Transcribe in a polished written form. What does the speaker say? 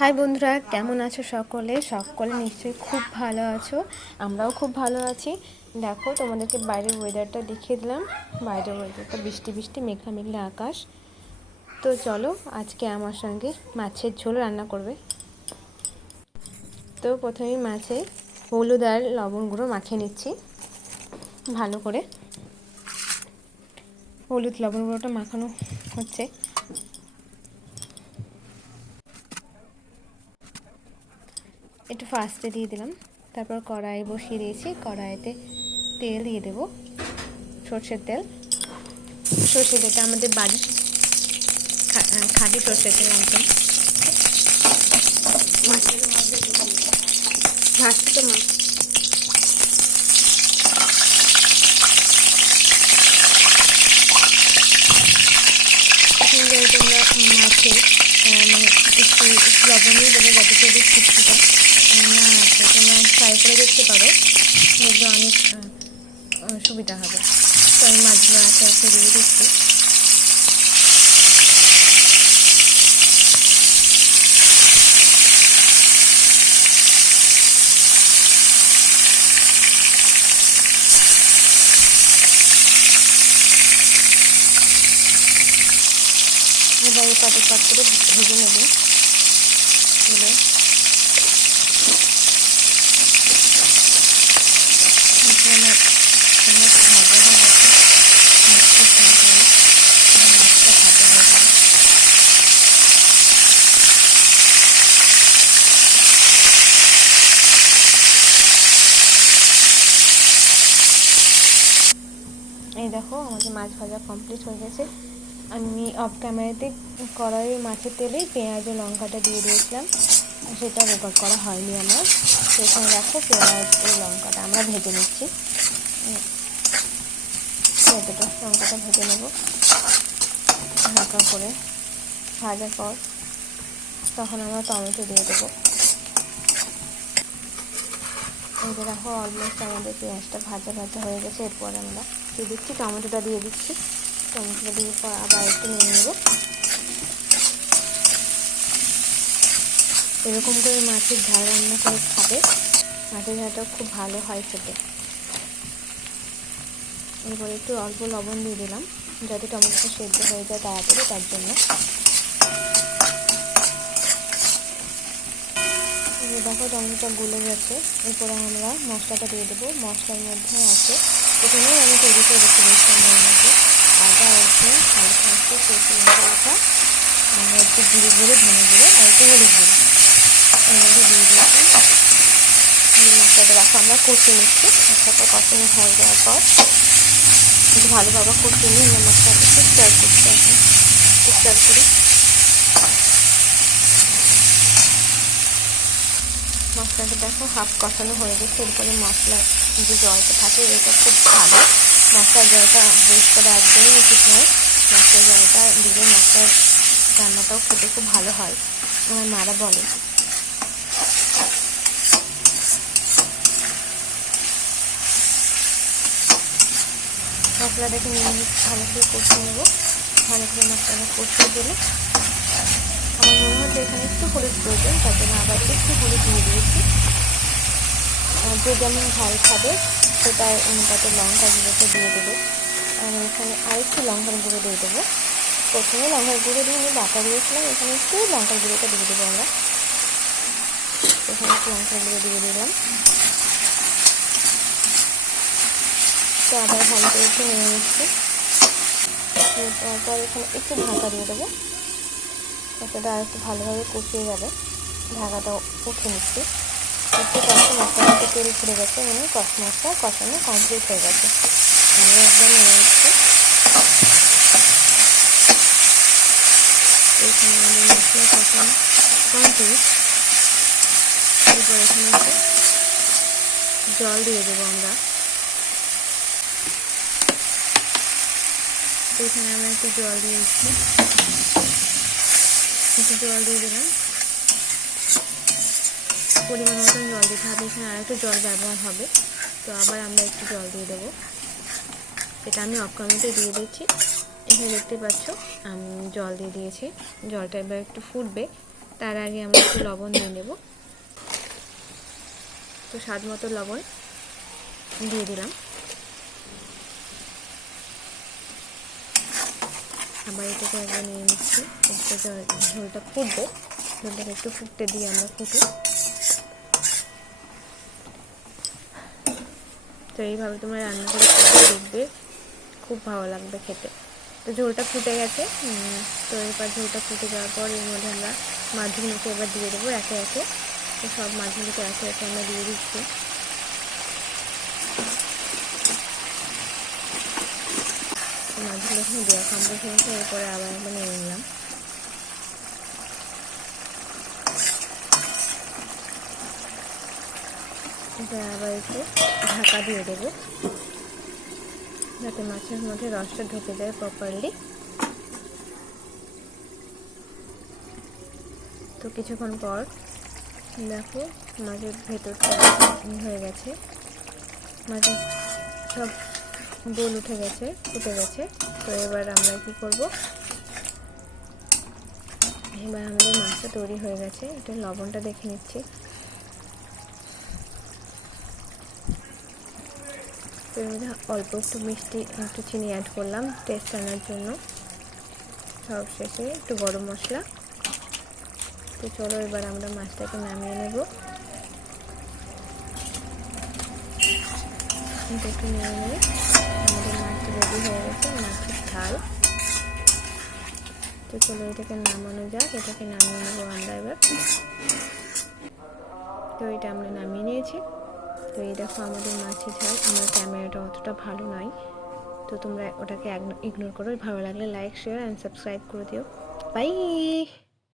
High বন্ধুরা, কেমন আছো সকলে? সকলে নিশ্চয়ই খুব ভালো আছো। আমরাও খুব ভালো আছি। দেখো, তোমাদেরকে বাইরের ওয়েদারটা দেখিয়ে দিলাম। বাইরের ওয়েদারটা বৃষ্টি বৃষ্টি, মেঘলা মেঘলা আকাশ। তো চলো, আজকে আমার সঙ্গে মাছের ঝোল রান্না করবে। তো প্রথমেই মাছে হলুদ আর লবণ গুঁড়ো মাখিয়ে নিচ্ছি ভালো করে। হলুদ লবণ গুঁড়োটা মাখানো হচ্ছে। একটু ফার্স্টে দিয়ে দিলাম, তারপর কড়াই বসিয়ে দিয়েছি। কড়াইতে তেল দিয়ে দেবো, সর্ষের তেল। সর্ষের তেলটা আমাদের বাড়ির খাঁটি সর্ষের তেল একদম। ভাজছি তো মাছ। তোমরা মাছে মানে একটু লবণই দেবে, যাতে করে খিচুড়িটা না আসে। তোমরা ফ্রাই করে দেখতে পারো, দেখবে অনেক সুবিধা হবে। তো আমি মাছগুলো আস্তে আস্তে দিয়ে দিচ্ছি। এবার পাটে পাট করে ভেজে নেবে তুলে। এই দেখো, আমাদের মাছ ভাজা কমপ্লিট হয়ে গেছে। আমি অফ ক্যামেরাতে কড়াই মাছের তেলেই পেঁয়াজ ও লঙ্কাটা দিয়ে দিয়েছিলাম, সেটা রেকর্ড করা হয়নি আমার। তো এখানে দেখো, পেঁয়াজ ও লঙ্কাটা আমরা ভেজে নিচ্ছি। লঙ্কাটা ভেজে নেব হালকা করে। ভাজার পর তখন আমরা টমেটো দিয়ে দেবো। এই যে দেখো, অলমোস্ট আমাদের পেঁয়াজটা ভাজা ভাজা হয়ে গেছে। এরপর আমরা দিয়ে দিচ্ছি টমেটোটা দিয়ে দিচ্ছি। টমেটোটা দিয়ে পর আবার একটু নিয়ে নেব। এরকম করে মাছের ঝাল রান্না করে খাবে, মাছের ঝালটা খুব ভালো হয় খেতে। এরপর একটু অল্প লবণ দিয়ে দিলাম, যাতে টমেটোটা সেদ্ধ হয়ে যায় তাড়াতাড়ি, তার জন্য। দেখো, টমেটোটা গলে গেছে। এরপরে আমরা মশলাটা দিয়ে দেবো। মশলার মধ্যে আছে, প্রথমেই আমি তৈরি করে রেখে দিয়েছি আমার মধ্যে আদা, রসুন, হালকা একটু সরষে লঙ্কা, আর একটু জিরে গুঁড়ো, ধনে গুঁড়ো আর একটু হলুদ গুঁড়ো এর মধ্যে দিয়ে দিয়েছি। মশলাটা দেখো আমরা কষিয়ে নিচ্ছি। মশলাটা কষানো হয়ে যাওয়ার পর একটু ভালোভাবে কষিয়ে নিয়ে আমরা মশলাটাকে স্টার করছি। এখন স্টার করি। মশলাটা দেখো হাফ কষানো হয়ে গেছে। এরপরে মশলা যে জলটা থাকে, এটা খুব ভালো। মশলার জলটা ওয়েস্ট করা একদমই উচিত নয়। মশলার জলটা দিলে মশলার রান্নাটাও খেতে খুব ভালো হয়, আমার মারা বলে। মশলাটাকে নিয়ে ভালো করে কষিয়ে নেবো। ভালো করে মশলাটা কষিয়ে দিলে আমার মনে হচ্ছে এখানে একটু হলুদ প্রয়োজন, তার জন্য আবার একটু হলুদ দিয়ে দিয়েছি। যে যেমন ঝাল খাবে সে তার অনুপাতে লঙ্কা গুঁড়োটা দিয়ে দেবে। আমি এখানে আরেকটু লঙ্কার গুঁড়ো দিয়ে দেবো। প্রথমে লঙ্কার গুঁড়ো দিয়ে আমি বাটা দিয়েছিলাম, এখানে একটু লঙ্কার গুঁড়োটা দিয়ে দেবো আমরা। এখানে একটু লঙ্কার গুঁড়ো দিয়ে দিলাম। তো আবার ভালো করে একটু নিয়ে নিচ্ছি। তারপর এখানে একটু ঢাকা দিয়ে দেবো, মশলাটা আর একটু ভালোভাবে কষিয়ে যাবে। ঢাকাটা উঠে নিচ্ছি। একটু কষা মশলাটাকে তেল ছেড়ে গেছে, মানে মশলা কষানো কমপ্লিট হয়ে গেছে। আমি একদম নিয়ে নিচ্ছি। এখানে আমাদের মশলা কষানো কমপ্লিট। এরপর এখানে একটু জল দিয়ে দেবো আমরা। এখানে আমরা একটু জল দিয়ে দিচ্ছি। একটু জল দিয়ে দিলাম, পরিমাণ মতন জল দিতে হবে। এখানে আর একটু জল ব্যবহার হবে, তো আবার আমরা একটু জল দিয়ে দেবো। এটা আমি অফ ক্যামেরাতে দিয়ে দিচ্ছি। এখানে দেখতে পাচ্ছ আমি জল দিয়ে দিয়েছি। জলটা এবার একটু ফুটবে, তার আগে আমরা একটু লবণ দিয়ে নেব। তো স্বাদ মতো লবণ দিয়ে দিলাম। আবার এটাকে একবার নিয়ে নিচ্ছি। ঝোলটা ফুটবে, ঝোলটাকে একটু ফুটতে দিয়ে আমরা ফুটে। তো এইভাবে তোমরা রান্না করে খেতে দেখবে, খুব ভালো লাগবে খেতে। তো ঝোলটা ফুটে গেছে। তো এবার ঝোলটা ফুটে যাওয়ার পর এর মধ্যে আমরা মাছগুলোকে এবার দিয়ে দেবো একে একে। তো সব মাছগুলোকে একে একে আমরা দিয়ে দিচ্ছি। মাছগুলো এখানে দেওয়া কমপ্লিট হয়েছে। এরপরে আবার আমরা নিয়ে নিলাম। এবার আবার একটু ঢাকা দিয়ে দেবো, যাতে মাছের মধ্যে রসটা ঢুকে যায় প্রপারলি। তো কিছুক্ষণ পর দেখো মাছের ভেতরটা হয়ে গেছে, মাছের সব গোল উঠে গেছে, ফুটে গেছে। তো এবার আমরা কি করব, এবার আমাদের মাছটা তৈরি হয়ে গেছে। এটা লবণটা দেখে নিচ্ছি। তো এর মধ্যে অল্প একটু মিষ্টি, একটু চিনি অ্যাড করলাম টেস্ট আনার জন্য। সব শেষে একটু গরম মশলা। তো চলো এবার আমরা মাছটাকে নামিয়ে নেব। একটু নিয়ে নিয়ে আমাদের মাছটা রেডি হয়ে গেছে, মাছের ঝাল। তো চলো এটাকে নামানো যাক, এটাকে নামিয়ে নেবো আমরা এবার। তো এটা আমরা নামিয়ে নিয়েছি। তো এই দেখো আমাদের মাছের ঝাল। আমার ক্যামেরাটা অতটা ভালো নয়, তো তোমরা ওটাকে ইগনোর করো। ভালো লাগলে লাইক, শেয়ার অ্যান্ড সাবস্ক্রাইব করে দিও। বাই।